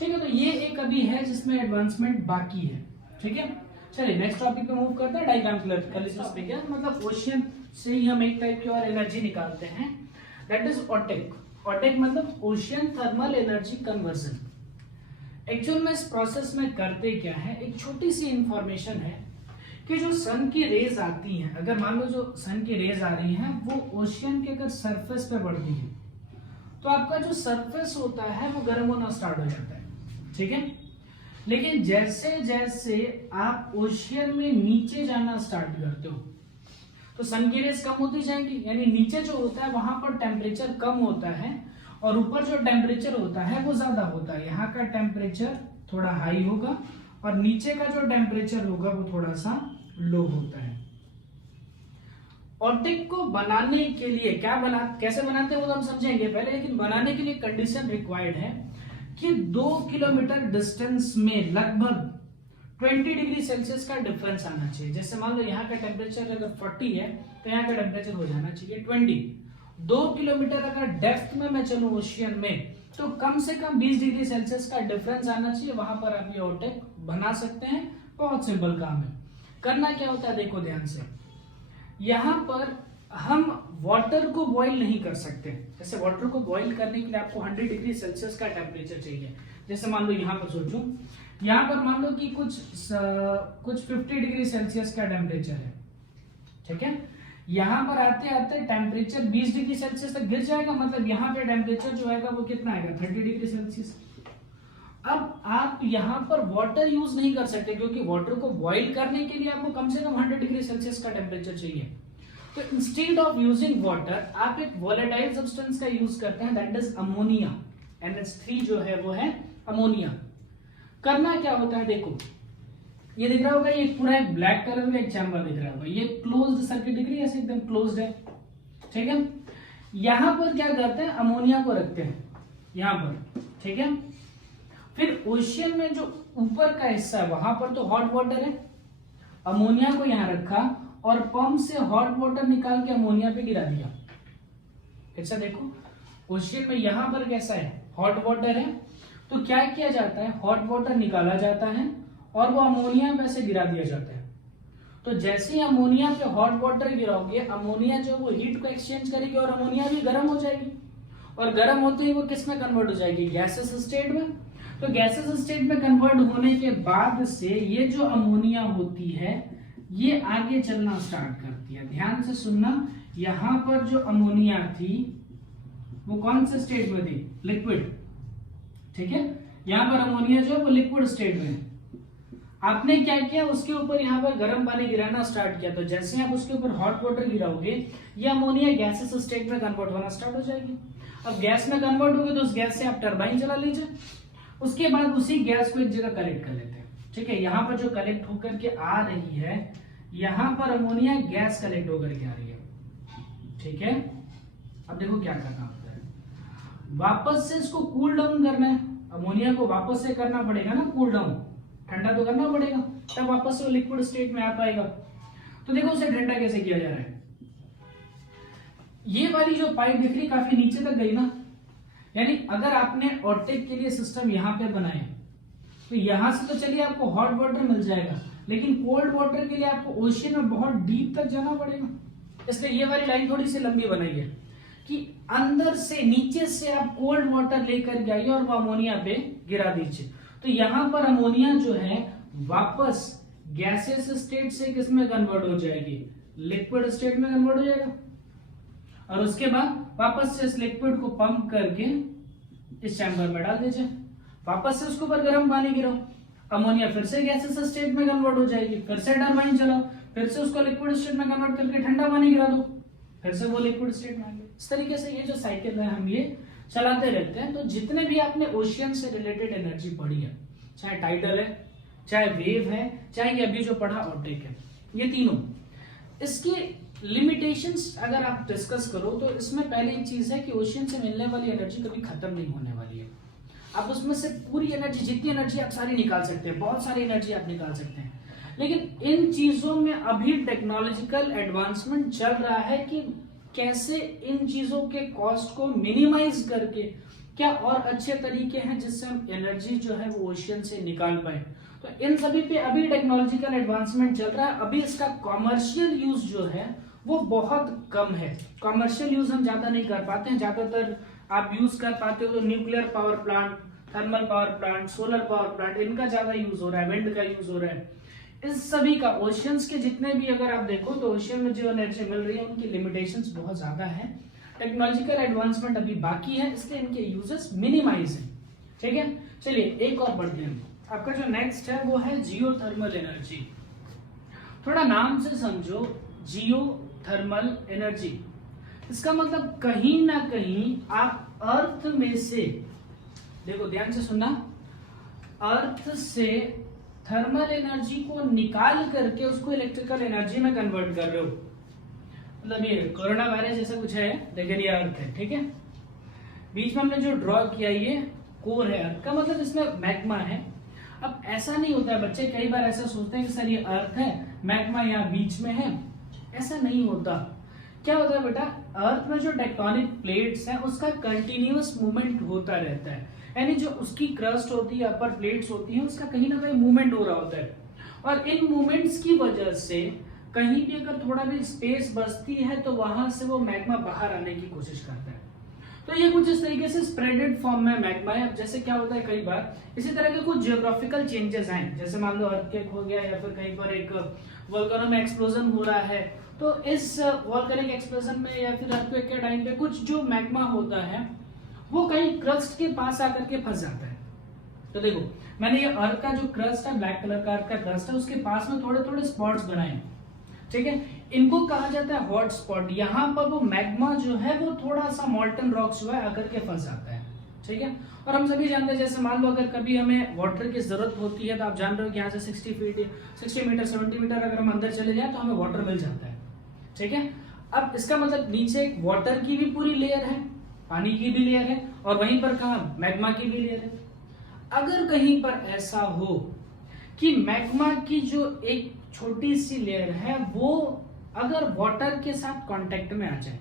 ठीक है। तो ये एक अभी है जिसमें एडवांसमेंट बाकी है, ठीक है, चलिए नेक्स्ट टॉपिक पे मूव करते हैं। डायग्राम कैलिसिस पे क्या मतलब, ओशियन से ही हम एक टाइप की और एनर्जी निकालते हैं, दैट इज ओटेक। ओटेक मतलब ocean thermal energy conversion. Actual में इस प्रोसेस में करते क्या है, एक छोटी सी इंफॉर्मेशन है कि जो सन की रेज आती हैं, अगर मान लो जो सन की रेज आ रही हैं वो ओशियन के अगर सरफेस पे पड़ती है तो आपका जो सरफेस होता है वो गर्म होना स्टार्ट हो जाता है, ठीक है। लेकिन जैसे जैसे आप ओशियन में नीचे जाना स्टार्ट करते हो तो सन की रेज कम होती जाएंगी, यानी नीचे जो होता है वहां पर टेम्परेचर कम होता है और ऊपर जो टेम्परेचर होता है वो ज्यादा होता है। यहाँ का टेम्परेचर थोड़ा हाई होगा और नीचे का जो टेम्परेचर होगा वो थोड़ा सा लो होता है। ओटेक को बनाने के लिए कैसे बनाते हैं वो तो हम समझेंगे पहले, लेकिन बनाने के लिए कंडीशन रिक्वायर्ड है कि 2 किलोमीटर डिस्टेंस में लगभग 20 डिग्री सेल्सियस का डिफरेंस आना चाहिए। जैसे मान लो यहाँ का टेम्परेचर अगर 40 है तो यहाँ का टेम्परेचर हो जाना चाहिए 20। 2 किलोमीटर अगर डेप्थ में मैं चलूं ओशियन में तो कम से कम 20 डिग्री सेल्सियस का डिफरेंस आना चाहिए, वहां पर आप ये ओटेक बना सकते हैं। बहुत सिंपल काम है। करना क्या होता है देखो ध्यान से, यहाँ पर हम वाटर को बॉईल नहीं कर सकते। जैसे वाटर को बॉईल करने के लिए आपको 100 डिग्री सेल्सियस का टेम्परेचर चाहिए। जैसे मान लो यहाँ पर सोचूं, यहाँ पर मान लो कि कुछ 50 डिग्री सेल्सियस का टेम्परेचर है, ठीक है। यहाँ पर आते आते टेम्परेचर 20 डिग्री सेल्सियस तक गिर जाएगा, मतलब यहाँ पे टेम्परेचर जो आएगा वो कितना आएगा 30 डिग्री सेल्सियस। अब आप यहाँ पर वाटर यूज नहीं कर सकते क्योंकि वाटर को बॉईल करने के लिए आपको कम से कम 100 डिग्री सेल्सियस का टेम्परेचर चाहिए। तो इंस्टेड ऑफ यूजिंग वाटर आप एक वोलेटाइल सब्सटेंस का यूज करते हैं, दैट इज अमोनिया। NH3 जो है वो है अमोनिया। करना क्या होता है देखो, ये दिख रहा होगा, ये पूरा एक ब्लैक कलर का एक चैम्बर दिख रहा होगा, ये क्लोज्ड सर्किट दिख रही है, ऐसे एकदम क्लोज्ड है, ठीक है। यहां पर क्या करते हैं, अमोनिया को रखते हैं यहां पर, ठीक है। फिर ओशियन में जो ऊपर का हिस्सा है वहां पर तो हॉट वाटर है, अमोनिया को यहां रखा और पंप से हॉट वाटर निकाल के अमोनिया पे गिरा दिया। ऐसा देखो, ओशियन में यहां पर कैसा है, हॉट वाटर है, तो क्या किया जाता है, हॉट वाटर निकाला जाता है और वो अमोनिया पे से गिरा दिया जाता है। तो जैसे ही अमोनिया पे हॉट वाटर गिराओगे, अमोनिया जो वो हीट को एक्सचेंज करेगी और अमोनिया भी गर्म हो जाएगी, और गर्म होते ही वो किस में कन्वर्ट हो जाएगी, गैसेस स्टेट में। तो गैसेस स्टेट में कन्वर्ट होने के बाद से ये जो अमोनिया होती है ये आगे चलना स्टार्ट करती है। ध्यान से सुनना, यहां पर जो अमोनिया थी वो कौन से स्टेट में थी, लिक्विड, ठीक है। यहां पर अमोनिया जो है वो लिक्विड स्टेट में है। आपने क्या किया, उसके ऊपर यहाँ पर गर्म पानी गिराना स्टार्ट किया, तो जैसे आप उसके ऊपर हॉट वाटर गिराओगे ये अमोनिया गैसेस स्टेट में कन्वर्ट होना स्टार्ट हो जाएगी। अब गैस में कन्वर्ट होगी तो उस गैस से आप टरबाइन चला लीजिए, उसके बाद उसी गैस को एक जगह कलेक्ट कर लेते हैं, ठीक है। यहाँ पर जो कलेक्ट होकर के आ रही है, यहाँ पर अमोनिया गैस कलेक्ट होकर के आ रही है, ठीक है। अब देखो क्या करना होता है, वापस से इसको कूल डाउन करना है, अमोनिया को वापस से करना पड़ेगा ना कूल डाउन, ठंडा तो करना पड़ेगा, तब वापस से लिक्विड स्टेट में आ पाएगा। तो देखो उसे ठंडा कैसे किया जा रहा है, ये वाली जो पाइप दिख रही काफी नीचे तक गई ना, यानी अगर आपने ओटेक के लिए सिस्टम यहां पे बनाए तो यहां से तो चलिए आपको हॉट वाटर मिल जाएगा, लेकिन कोल्ड वाटर के लिए आपको ओशियन में बहुत डीप तक जाना पड़ेगा। इसलिए ये वाली लाइन थोड़ी सी लंबी बनाई है कि अंदर से नीचे से आप कोल्ड वाटर लेकर के आइए और वो अमोनिया पे गिरा दीजिए। तो यहां पर अमोनिया जो है वापस गैसेस स्टेट से किसमें कन्वर्ट हो जाएगी, लिक्विड स्टेट में कन्वर्ट हो जाएगा, और उसके बाद वापस से इस लिक्विड को पंप करके इस चैम्बर में डाल दीजिए, वापस से उसके ऊपर गर्म पानी गिराओ, अमोनिया फिर से गैसेस स्टेट में कन्वर्ट हो जाएगी, फिर से टरबाइन चलाओ, फिर से उसको लिक्विड स्टेट में कन्वर्ट करके ठंडा पानी गिरा दो, फिर से वो लिक्विड स्टेट में आ गया। इस तरीके से ये जो साइकिल है हम ये चलाते रहते हैं। तो जितने भी आपने ओशियन से रिलेटेड एनर्जी पढ़ी है, चाहे टाइडल है, चाहे वेव है, चाहे ये अभी जो पढ़ा ओटेक है, ये तीनों, इसकी लिमिटेशंस अगर आप डिस्कस करो तो इसमें पहले एक चीज है कि ओशियन से मिलने वाली एनर्जी कभी खत्म नहीं होने वाली है। आप उसमें से पूरी एनर्जी, जितनी एनर्जी आप सारी निकाल सकते हैं, बहुत सारी एनर्जी आप निकाल सकते हैं, लेकिन इन चीजों में अभी टेक्नोलॉजिकल एडवांसमेंट चल रहा है कि कैसे इन चीजों के कॉस्ट को मिनिमाइज करके क्या और अच्छे तरीके हैं जिससे हम एनर्जी जो है वो ओशियन से निकाल पाए। तो इन सभी पे अभी टेक्नोलॉजिकल एडवांसमेंट चल रहा है, अभी इसका कॉमर्शियल यूज जो है वो बहुत कम है। कॉमर्शियल यूज हम ज्यादा नहीं कर पाते हैं, ज्यादातर आप यूज कर पाते हो तो nuclear power plant, thermal power plant, solar power plant, इनका ज्यादा यूज हो रहा है, विंड का यूज हो रहा है। इस सभी का ओशियंस के जितने भी अगर आप देखो तो ओशियन में जो एनर्जी मिल रही है उनकी लिमिटेशंस बहुत ज्यादा है, टेक्नोलॉजिकल एडवांसमेंट अभी बाकी है, इसलिए इनके यूजेस मिनिमाइज है। ठीक है, चलिए एक और बढ़ते हैं। आपका जो नेक्स्ट है वो है जियोथर्मल एनर्जी। थोड़ा नाम से समझो, जियोथर्मल एनर्जी, इसका मतलब कहीं ना कहीं आप अर्थ में से, देखो ध्यान से सुनना, अर्थ से थर्मल एनर्जी को निकाल करके उसको इलेक्ट्रिकल एनर्जी में कन्वर्ट कर रहे हो। मतलब ये कोरोना वायरस जैसा कुछ है, लेकिन ये अर्थ है। ठीक है, बीच में हमने जो ड्रॉ किया ये कोर है अर्थ का, मतलब इसमें मैग्मा है। अब ऐसा नहीं होता है, बच्चे कई बार ऐसा सोचते हैं कि सर ये अर्थ है, मैग्मा यहाँ बीच में है, ऐसा नहीं होता। क्या होता है बेटा, अर्थ में जो टेक्टोनिक प्लेट्स हैं उसका कंटिन्यूअस मूवमेंट होता रहता है, यानी जो उसकी क्रस्ट होती है, अपर प्लेट्स होती हैं, उसका कहीं ना कहीं मूवमेंट हो रहा होता है। और इन मूवमेंट्स की वजह से कहीं भी अगर थोड़ा भी स्पेस बचती है तो वहां से वो मैग्मा बाहर आने की कोशिश करता है। तो ये कुछ इस तरीके से स्प्रेडेड फॉर्म में मैग्मा है। अब जैसे क्या होता है, कई बार इसी तरह के कुछ जियोग्राफिकल चेंजेस हैं, जैसे मान लो अर्थक्वेक हो गया या फिर कहीं पर एक वोल्केनो में एक्सप्लोजन हो रहा है, तो इस वोल्केनिक एक्सप्लोजन में या फिर अर्थक्वेक के टाइम पे कुछ जो मैग्मा होता है वो कहीं क्रस्ट के पास आकर के फंस जाता है। तो देखो मैंने ये अर्थ का जो क्रस्ट है, ब्लैक कलर का अर्थ का क्रस्ट है, उसके पास में थोड़े थोड़े स्पॉट्स बनाए। ठीक है, इनको कहा जाता है हॉट स्पॉट। यहाँ पर वो मैग्मा जो है वो थोड़ा सा मॉल्टन रॉक्स जो है आकर के फंस जाता है। ठीक है, और हम सभी जानते हैं, जैसे मान लो अगर कभी हमें वाटर की जरूरत होती है तो आप जान रहे हो कि यहाँ से 60 मीटर 70 मीटर अगर हम अंदर चले जाए तो हमें वाटर मिल जाता है। ठीक है, अब इसका मतलब नीचे एक वाटर की भी पूरी लेयर है, पानी की भी लेयर है, और वहीं पर कहा मैग्मा की भी लेयर है। अगर कहीं पर ऐसा हो कि मैग्मा की जो एक छोटी सी लेयर है वो अगर वाटर के साथ कांटेक्ट में आ जाए,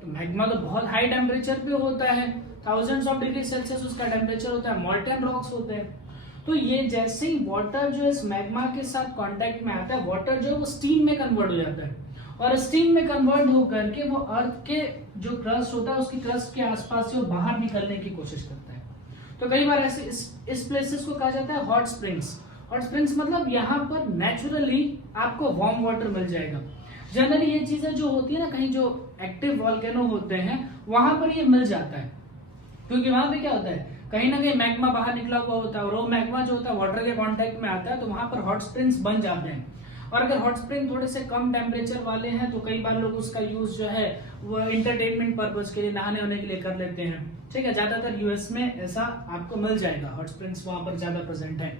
तो मैग्मा तो बहुत हाई टेम्परेचर पे होता है, थाउजेंड्स ऑफ डिग्री सेल्सियस उसका टेम्परेचर होता है, मॉल्टन रॉक्स होते हैं। तो ये जैसे ही वाटर जो इस मैग्मा के साथ कांटेक्ट में आता है, वाटर जो है वो स्टीम में कन्वर्ट हो जाता है, और स्टीम में कन्वर्ट होकर के वो अर्थ के जो क्रस्ट होता है उसकी क्रस्ट के आसपास से वो बाहर निकलने की कोशिश करता है। तो कई बार ऐसे इस प्लेसेस को कहा जाता है हॉट स्प्रिंग्स। हॉट स्प्रिंग्स मतलब यहाँ पर नेचुरली आपको वार्म वाटर मिल जाएगा। जनरली ये चीजें जो होती है ना, कहीं जो एक्टिव वॉल्केनो होते हैं वहां पर ये मिल जाता है, क्योंकि वहां पे क्या होता है, कहीं ना कहीं मैग्मा बाहर निकला हुआ होता है और वो मैग्मा जो होता है वाटर के कांटेक्ट में आता है, तो वहां पर हॉट स्प्रिंग्स बन जाते हैं। और अगर हॉट स्प्रिंग थोड़े से कम टेम्परेचर वाले हैं तो कई बार लोग उसका यूज जो है वो एंटरटेनमेंट पर्पज के लिए, नहाने वहाने के लिए कर लेते हैं। ठीक है, ज्यादातर यूएस में ऐसा आपको मिल जाएगा, हॉट स्प्रिंग्स वहां पर ज्यादा प्रेजेंट है।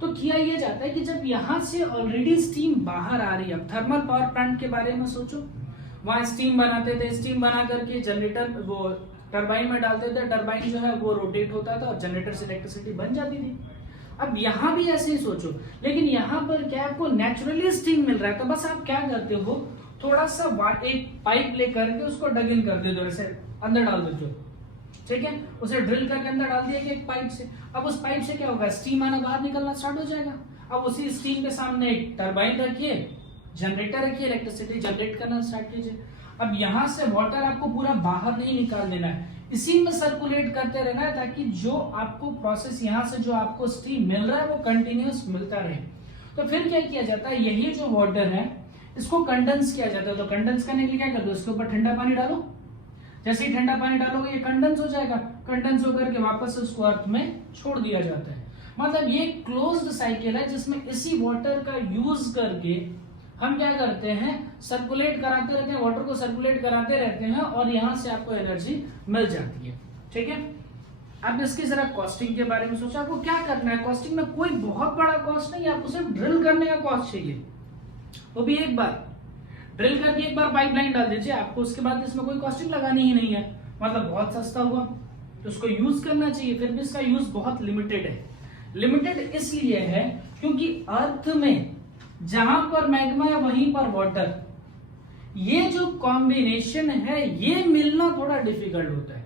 तो किया यह जाता है कि जब यहाँ से ऑलरेडी स्टीम बाहर आ रही है, अब थर्मल पावर प्लांट के बारे में सोचो, वहां स्टीम बनाते थे, स्टीम बना करके जनरेटर वो टरबाइन में डालते थे, टरबाइन जो है वो रोटेट होता था और जनरेटर से इलेक्ट्रिसिटी बन जाती थी। अब यहाँ भी ऐसे ही सोचो, लेकिन यहाँ पर क्या आपको नेचुरली स्टीम मिल रहा है, तो बस आप क्या करते हो, थोड़ा सा एक पाइप लेकर के उसको डग इन कर देते हो, ऐसे अंदर डाल देते हो। ठीक है, उसे ड्रिल करके अंदर डाल दिया कि एक पाइप से, अब उस पाइप से क्या होगा, स्टीम आना बाहर निकलना स्टार्ट हो जाएगा। अब उसी स्टीम के सामने एक टरबाइन रखिए, जनरेटर रखिए, इलेक्ट्रिसिटी जनरेट करना स्टार्ट कीजिए। अब यहाँ से वाटर आपको पूरा बाहर नहीं निकाल देना है, इसी में सर्कुलेट करते रहना है, ताकि जो आपको प्रोसेस यहाँ से जो आपको स्टीम मिल रहा है वो कंटिन्यूअस मिलता रहे। तो फिर क्या किया जाता है, यही जो वाटर है इसको कंडेंस किया जाता है। तो कंडेंस करने के लिए क्या कर दो, इसके ऊपर ठंडा पानी डालो, जैसे ही ठंडा पानी डालोगे ये कंडेंस हो जाएगा, कंडेंस होकर के वापस उसको अर्थ में छोड़ दिया जाता है। मतलब ये क्लोज्ड साइकिल है जिसमें इसी वाटर का यूज करके हम क्या करते हैं, सर्कुलेट कराते रहते हैं, वाटर को सर्कुलेट कराते रहते हैं और यहाँ से आपको एनर्जी मिल जाती है। ठीक है, अब इसकी जरा कॉस्टिंग के बारे में सोचा, आपको क्या करना है। कॉस्टिंग में कोई बहुत बड़ा कॉस्ट नहीं है, आपको सिर्फ ड्रिल करने का कॉस्ट चाहिए, वो भी एक बार ड्रिल करके एक बार पाइपलाइन डाल दीजिए, आपको उसके बाद इसमें कोई कॉस्टिंग लगानी ही नहीं है, मतलब बहुत सस्ता हुआ। तो उसको यूज करना चाहिए, फिर भी इसका यूज बहुत लिमिटेड है। लिमिटेड इसलिए है क्योंकि अर्थ में जहां पर मैग्मा है वहीं पर वाटर, ये जो कॉम्बिनेशन है ये मिलना थोड़ा डिफिकल्ट होता है।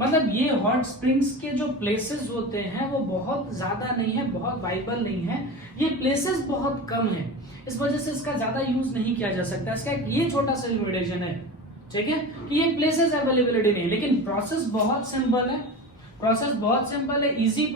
मतलब ये हॉट स्प्रिंग्स के जो प्लेसेस होते हैं वो बहुत ज्यादा नहीं है, बहुत वाइबल नहीं है, ये प्लेसेस बहुत कम है, इस वजह से इसका ज्यादा यूज नहीं किया जा सकता। इसका ये छोटा सा लिमिटेशन है, ठीक है, कि ये प्लेसेस अवेलेबिलिटी नहीं है, लेकिन प्रोसेस बहुत सिंपल है, प्रोसेस बहुत सिंपल है, इजी